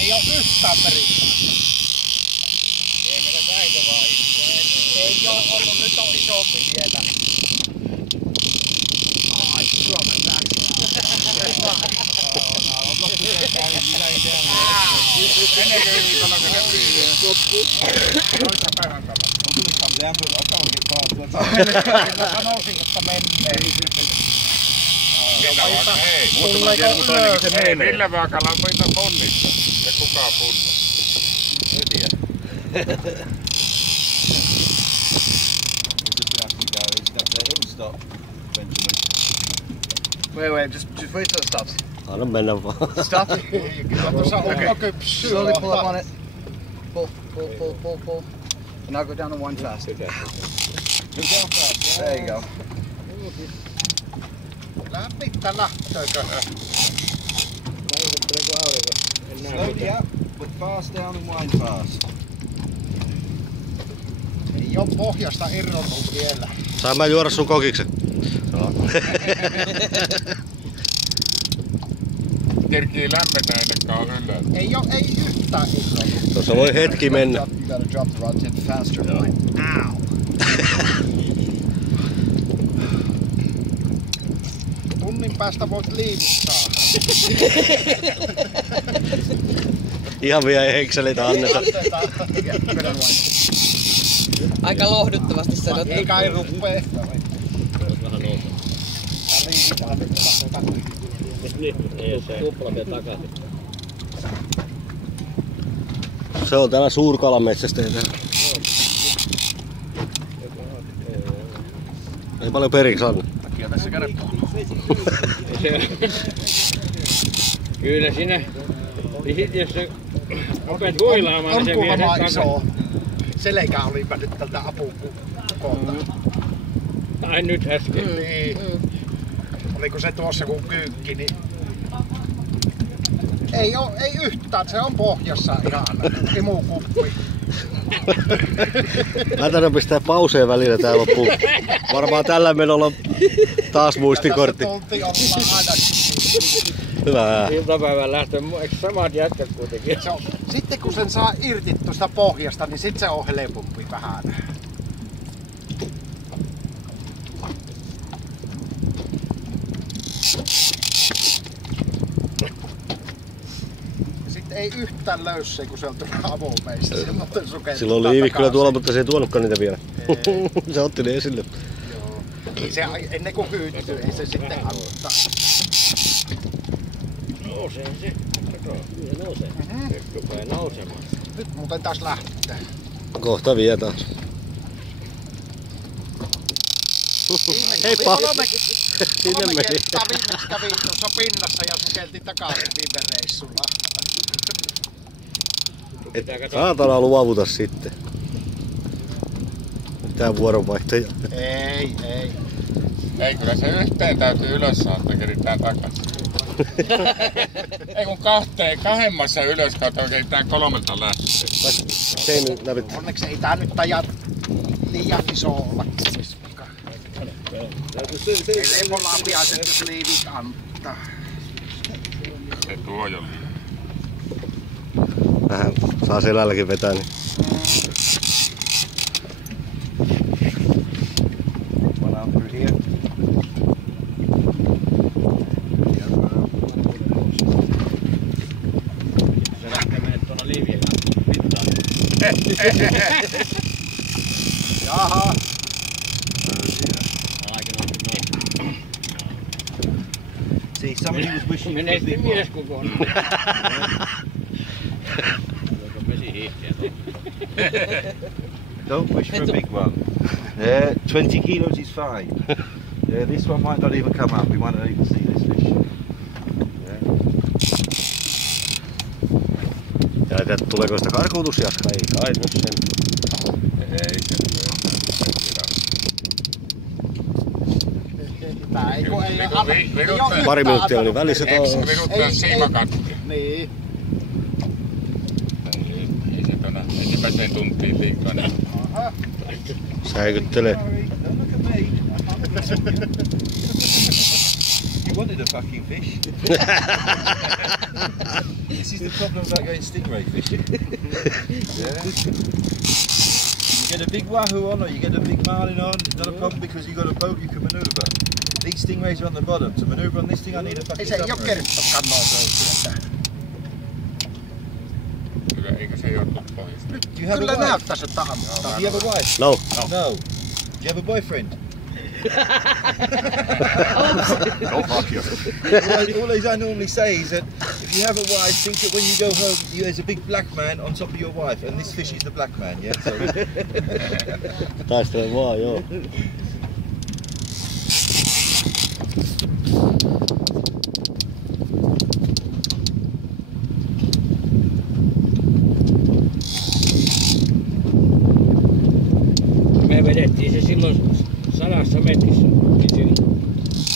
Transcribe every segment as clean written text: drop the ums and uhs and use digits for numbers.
Ei oo yhtään perintäistä. Ei mene näitä vaan istua ennen. Ei oo ollut, nyt on isompi vielä. Ai Suomen tärkeää. Ennen kuin viikolla se repii. Toista päivän tavalla. Mä sanoisin, että menee. Hei, millä vaakalla on muita punnissa? Ja kuka punna? En tiedä. Wait, just wait till it stops. Anna mennä vaan. Stop it. Tuossa on kypsyä. Slowly pull up on it. Pull. And now go down to one fast. There you go. Lämmittä lähtöikö? Slowly up, but fast down and wind fast. Ei oo pohjasta irronnut vielä. Saan mä juoda sun kokiksen? Kerkii lämmetä ennen kuin on ylös. Ei yhtään irronnut. Tuossa voi hetki mennä. You gotta drop the rod tip faster. Ow! Tunnin päästä voit liivuttaa. Ihan vielä henkselitä anneta. Aika lohduttavasti sanottu. Ei kai rupee. Vähän nousu. Liivutaan nyt. Tupla vielä takaisin. Se on täällä suurkalametsästäjä. Ei paljon periksi anna. Takia tässä käydä puhunut. Kyllä sinne. Niin sit jos se opet huilaamaan, niin se vie sen iso. Selkä olipa nyt tältä apukolta. Tai nyt äsken. Niin. Oliko se tuossa kun kyykki, niin... Ei yhtään, se on pohjassa ihan imukuppi. Mä tänne pistää pauseen välillä tää loppuu. Varmaan tällä menolla taas muistikortti. Tunti ollaan aina. Hyvä. Iltapäivän lähtö, eikö samat jätkät kuitenkin? Se on, sitten kun sen saa irti tuosta pohjasta, niin sit se on helpompi vähän. Sitten ei yhtään löyssejä, kun se on tuolla avomeissa. Silloin oli Iivi kyllä tuolla, mutta se ei tuonutkaan niitä vielä. Se otti ne esille. Joo. Se ennen kuin hyytyy, ei se sitten antaa. Nousee se. Kato, se nousee. Se rupeaa nousemaan. Nyt muuten taas lähtee. Kohta vie taas. Heippa! Sinne meni. Viimeksi kävi tuossa pinnassa ja sukeltiin takaisin viime reissulla. Saatana luovuta sitten. Mitään vuoronvaihtoja. Ei. Ei, kyllä se yhteen täytyy ylös saada, että keritään takaisin. Ei kun kahdemmassa ylös kato, keritään kolmelta lähtee. Seimi lävit. Onneksi ei tää nyt taja liian iso olla. Ei lepolaan piaiset, jos liivit antaa. Se tuo jo. Vähän saa selälläkin vetää, niin. Se lähtee mennä tuolla liivien pittaan. Jaha. See, somebody was wishing for a Menee big sitten one. mies kokonaan. Don't wish for a big one. 20 kilos is fine. This one might not even come up. We might not even see this fish. Ja tiedät, tuleeko sitä karkuutusjaska? Ei kai nyt sen. Ei se Tää ei kun ei anna. Pari minuuttia oli välissä taas. Eikö viruttaa siimakattia? Niin. Ei se tuonne ensimmäiseen tuntiin liikaa. Aha. Säikyttelee. wanted a fucking fish. This is the problem about going stingray fishing. Yeah. You get a big wahoo on or you get a big marlin on, it's not a problem because you've got a boat you can manoeuvre. These stingrays are on the bottom. To manoeuvre on this thing I need a fucking Ei se submarine. ole kerttokannoa sieltä. Kyllä, eikö se joutu pohjasta? Do you have Kyllä a wife? näyttäisi, että antaa. Do you have a wife? No. No. Do you have a boyfriend? Go fuck you. All I normally say is that if you have a wife, think that when you go home, there's a big black man on top of your wife, and this fish is the black man, yeah? So, Taistele vaan, joo. Me vedettiin se silloin 100 metrissä.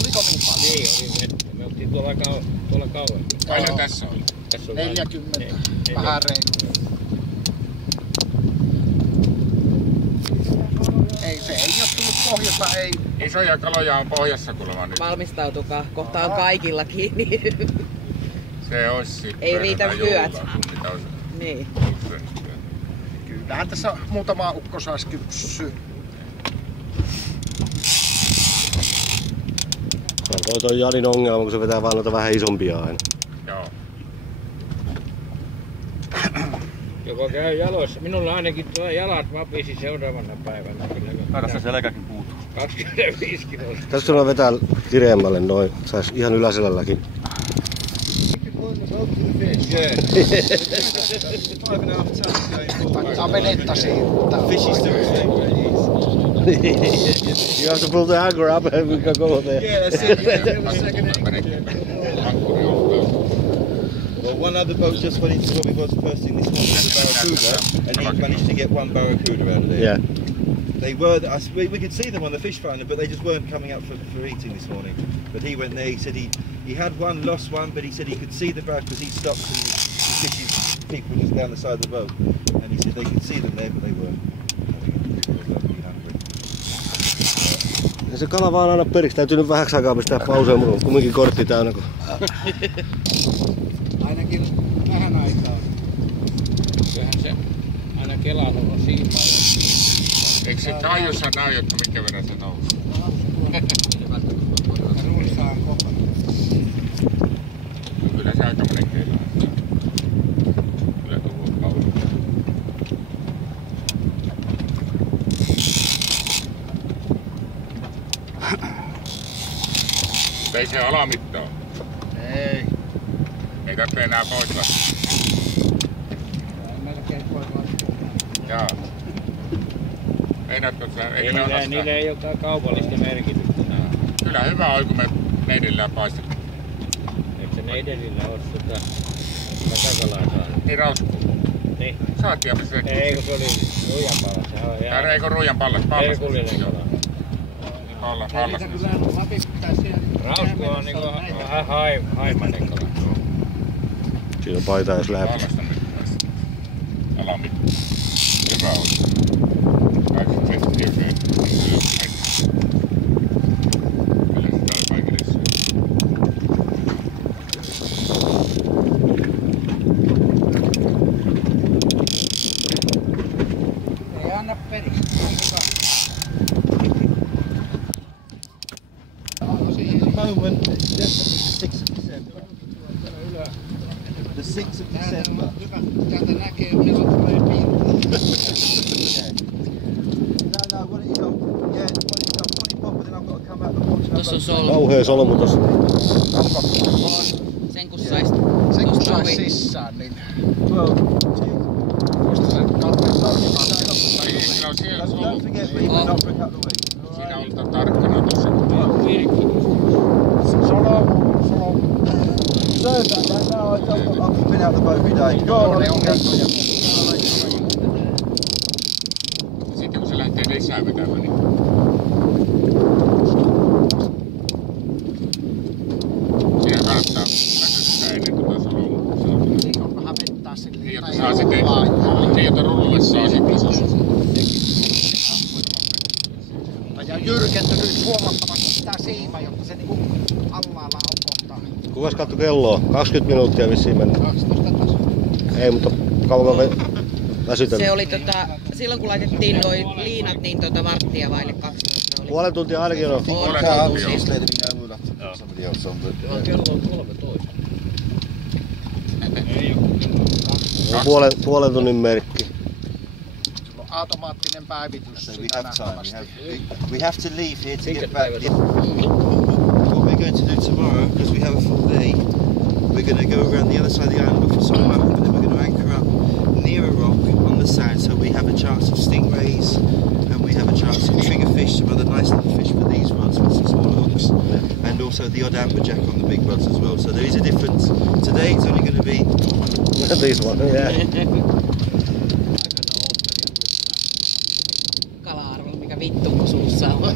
Oliko niin paljon? Niin, oli vettä. Me oltiin tuolla kauemmin. Paljon tässä on? Tässä on 40. Vähän reilu. Ei se ei ole tullut pohjasta, ei. Isoja kaloja on pohjassa kuulemma nyt. Valmistautukaa, kohta on kaikilla kiinni. Se olisi sitten. Ei riitä vyöt. Niin. Kyllähän tässä muutama ukko saisi kypsyä. Toi Janin ongelma, kun se vetää vaan noita vähän isompia aina. Joo. Joko käy jaloissa. Minulla ainakin tuo jalat vapisi seuraavana päivänä. tässä selkäkin puutuu. 25 kiloa. Tässä on vetää kireemmälle noin, sais ihan yläselälläkin. Yeah. 5.5 tons going forward. Laittaa venettä siirtää. Fish is still stable. You have to pull the anchor up and we can go there. Yeah, that's it. Well, one other boat just went into what we was first thing this morning, was a barracuda, and he managed to get one barracuda out of there. Yeah. They were, we could see them on the fish finder, but they just weren't coming up for eating this morning. But he went there, he said he had one, lost one, but he said he could see the barracuda because he stopped and he fishes people just down the side of the boat. And he said they could see them there, but they weren't. Ja se kala vaan aina periksi. Täytyy nyt vähäksi aikaa pistää pauseen, mulla on kumminkin kortti täynnä. Ainakin vähän aikaa. Kyllähän se aina kelalla on siimaa. Eikö se taajussa näy, että minkä verran se nousee? Ruissaan kokonaan. Kyllä se aika monen kelaa. Kyllä tullut kauan. Ei se alamittaa. Ei. Ei tarvitse enää pois laskea. Melkein pois laskea. Jaa. Meinaatko sä, eikö ne ostaa? Niillä ei ole kaupallista merkitystä. Kyllä hyvä on, kun me neidillä paistettiin. Eikö se neidelillä ole sitä takakalaa saanut? Niin rauskuu. Niin. Saatiin se. Ei kun se oli ruijan pallas. Sehän on Täällä eikö ruijan pallas? herkullinen kala. Pallas. Kyllä lapittaa siellä. Rausku on niinku vähän haimainen kala. Siinä on paita jos läpi. Pallasta nyt tästä. Alamittaa. Hyvä on. 8 metriä se. Kyllä sitä on kaikille syö. Ei anna periksi. Moment, definitely the 6th of December. Täältä näkee, milloin tulee pinta. No, what it is, yeah, what it is, I'm putting pop, but then I've got to come out and watch. Tossa on solmu. Kauhea solmu tossa. Sen kun sais. Se kun tosta sais ohi. sisään, niin Well, tuosta se kalpettaa. Siinä on siellä don't solmu. forget, leave it up for a couple of weeks. Siinä on tarkkana tuossa. No, I've been out the boat every day. Go on, Sitten kun se lähtee lisää vetämään, niin siinä kannattaa näkyä ennen kuin tuossa solmu. Niin on vähän vettää sille. Niin, jotta saa sitten, niin, jotta rullulle saa sitten solmu. Ja jyrkentynyt huomattavasti sitä siimaa, jotta se niinku allaalla on Kukas katso kelloa? 20 minuuttia vissiin mennä. 12 taas. Ei, mutta kauan väsytän. Se oli silloin kun laitettiin noi liinat, niin varttia vaille 12 oli. Puolen tuntia ainakin on. Puolen tuntia. Kello on 13. Puolen tunnin merkki. Sulla on automaattinen päivitys. So sitä nähtävästi. we have to leave here to get back. What we're going to do tomorrow, because we have a full day, we're going to go around the other side of the island, look for some island, but then we're going to anchor up near a rock on the sand, so we have a chance of stingrays, and we have a chance of triggerfish, some other nice little fish for these rods with some small hooks, and also the odd amberjack on the big rods as well. So there is a difference. Today it's only going to be This one, yeah. Kala-arvo, mikä vittu suussa on.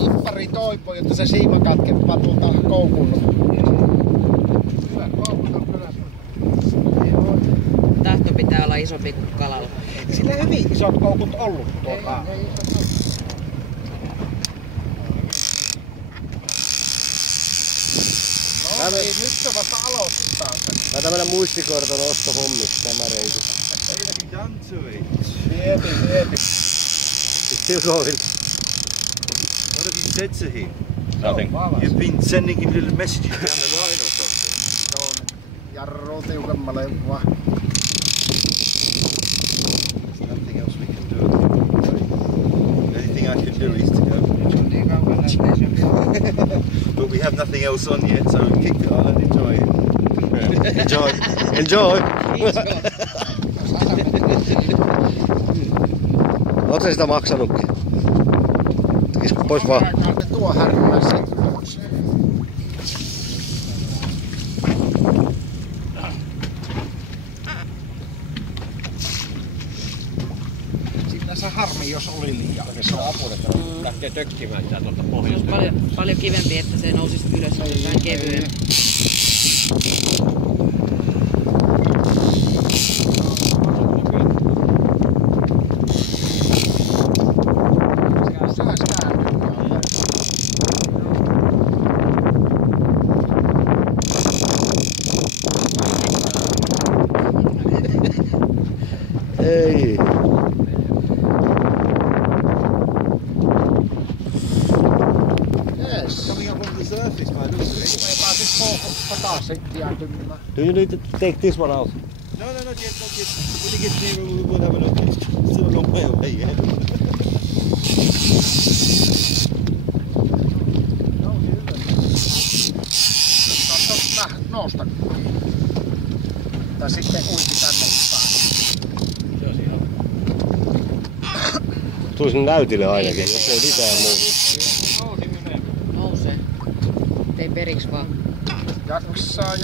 Kippari toipoo, jotta se siima katkepaa tuolta koukun. Tahto pitää olla isompi kuin kalalla. Sillä hyvin isot koukut ollut tuolla. No niin, nyt se vasta aloittaa sen. Tää tämmönen muistikorton ostohommissa tämä reissu. what have you done to it? Mieti. Still going. What have you said to him? Nothing. You've been sending him little messages down the line or something. Jarru tiukemmalle vaan. There's nothing else we can do. The only thing I can do is to go. But we have nothing else on yet, so kick it on and enjoy it. Enjoy. Enjoy. Oot sä sitä maksanutkin? Tekis pois vaan. Tuo härmää sen pois. Sinänsä harmi, jos oli liian iso. Lähtee tökkimään sitä tuolta Se pohjasta. olisi paljon kivempi, että se nousisi ylös vähän kevyemmin. Ei. Coming up on the surface by the looks of it. Ei pääsis pohjasta taas jääntymään. Do you need to take this one out? No, not yet, not yet. When it gets nearer, we'll have a look. It's still a long way away yet. Saattaa nousta. Tai sitten uiti tänne päin. Tulisin näytille ainakin, jos ei mitään muuta. Nousee. Tei periksi vaan. Jaksaa.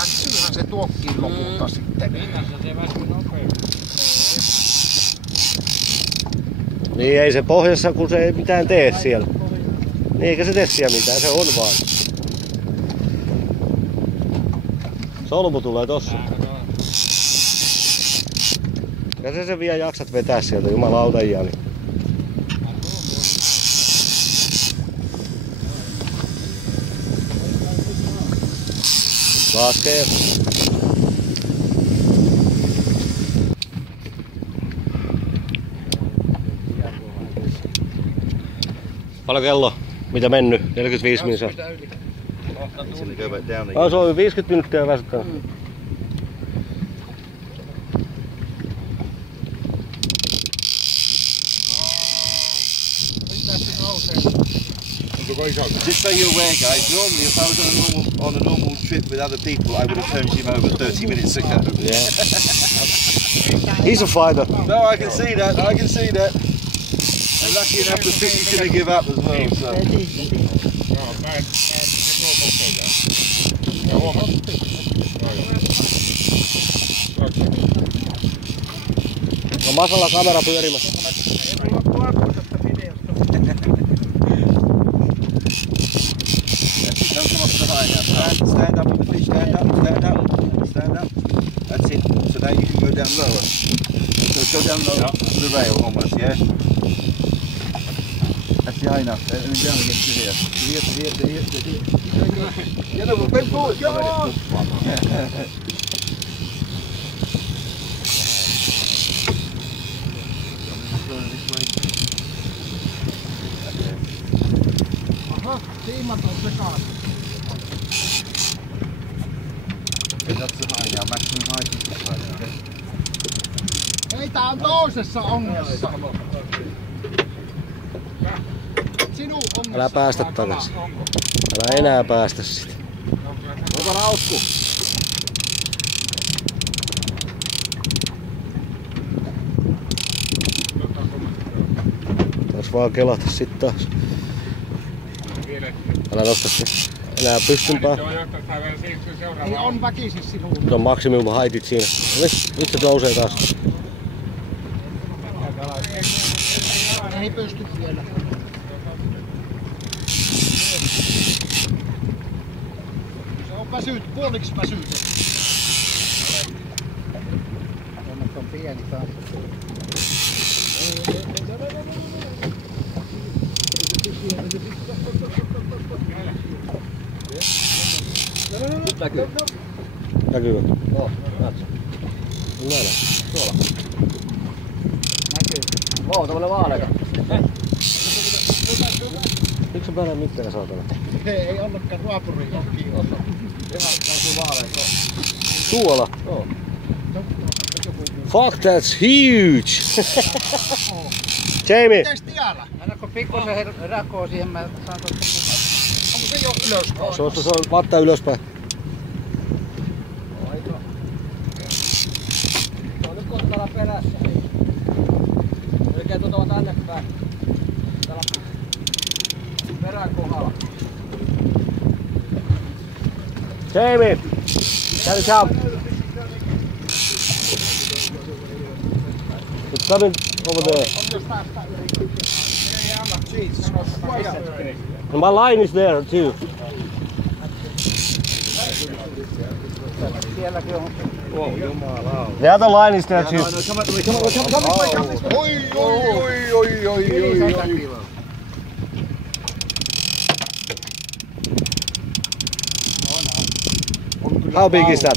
Väsyyhän se tuokkiin lopulta sitten. Se väsyy nopeasti. Niin ei se pohjassa, kun se ei mitään tee siellä. Niin eikä se tee siellä mitään, se on vaan. Solmu tulee tossa. Ja se vielä jaksat vetää sieltä, jumalauta Jani. Laskee. Paljon kello? Mitä mennyt? 45 minuuttia. It's going to go back down again. Se on 50 minuuttia väsyttää. Just so you're aware, guys, normally if I was on a normal trip with other people, I would have turned him over 30 minutes ago. Yeah. He's a fighter. No, I can see that. I can see that. And lucky enough, the fish is going to give up as well. So. Joo, näin. Se tuo kokeillaan. Ja huomasin. No Masalla kamera pyörimässä. Stand up with the fish, stand up, stand up, stand up. That's it. So now you can go down lower. So go down lower to the rail almost, yeah? That's high enough. And then down again to here. To here. Yeah, no, but bend forward, go on! Aha, siimat on sekaan. That's the high now, maximum height is this right now. Ei, tää on toisessa ongessa. Sinun ongessa. Älä päästä takaisin. Älä enää päästä sitä. Ota rausku! Taas vaan kelata sit taas. Älä nosta sitä enää pystympää. Ei on väkisin sinuun. Nyt on maksimum heightit siinä. Nyt se nousee taas. Ei pysty vielä. Se on puoliksi väsyt. Onneksi on pieni taas. Näkyykö? Joo, näet. Näin. Tuolla. Näkyy. Oo, tommonen vaaleita. Miksi sä päällä mitään saatana? Ei ollutkaan raapurin johonkin osa. Ihan vaaleita. Tuolla? Joo. Fuck, that's huge! Jamie! Mites tiellä? Aina kun pikkusen rakoo siihen, mä saan tuosta mukaan. Onko se jo ylös? Se on vatta ylöspäin. Se on nyt kohtala perässä. Melkein tuota tänne päin. Täällä perän kohdalla. Jamie! Can you jump? It's coming over there. And my line is there too. Sielläkin on. The other line is there too. Come this way. Oi. How big is that?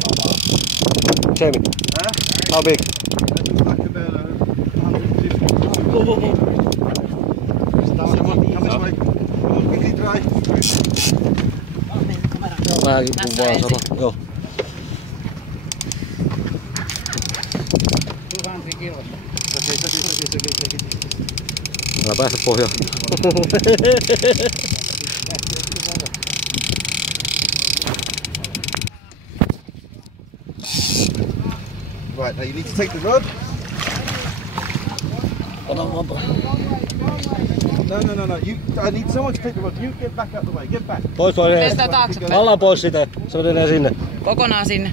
Jamie? How big? Mäkin kuvaan sama. Joo. Tuhansia kilosta. Älä päästä pohjaan. Right, now you need to take the rod. No. I need someone to take the rod. You get back out the way. Get back. Pois pois. Tästä taaksepäin. Vallan pois sitä. Se menee sinne. Kokonaan sinne.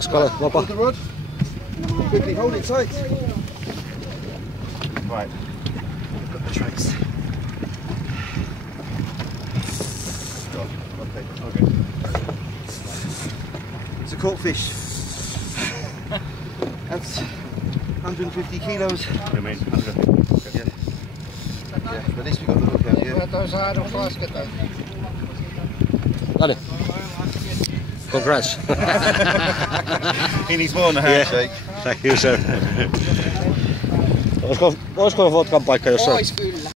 Skale, vapaa. Hold the rod. Quickly hold it tight. Right. Got the tracks. Stop. Okay. It's a caught fish. That's 150 kilos. Remains 150. Yeah. But at least we got the hook out here. Kyllä toi saadus lasketaan. Noniin. Congrats. He needs more than a handshake. Thank you, sir. Olisiko vodkan paikka jossain? Ois kyllä.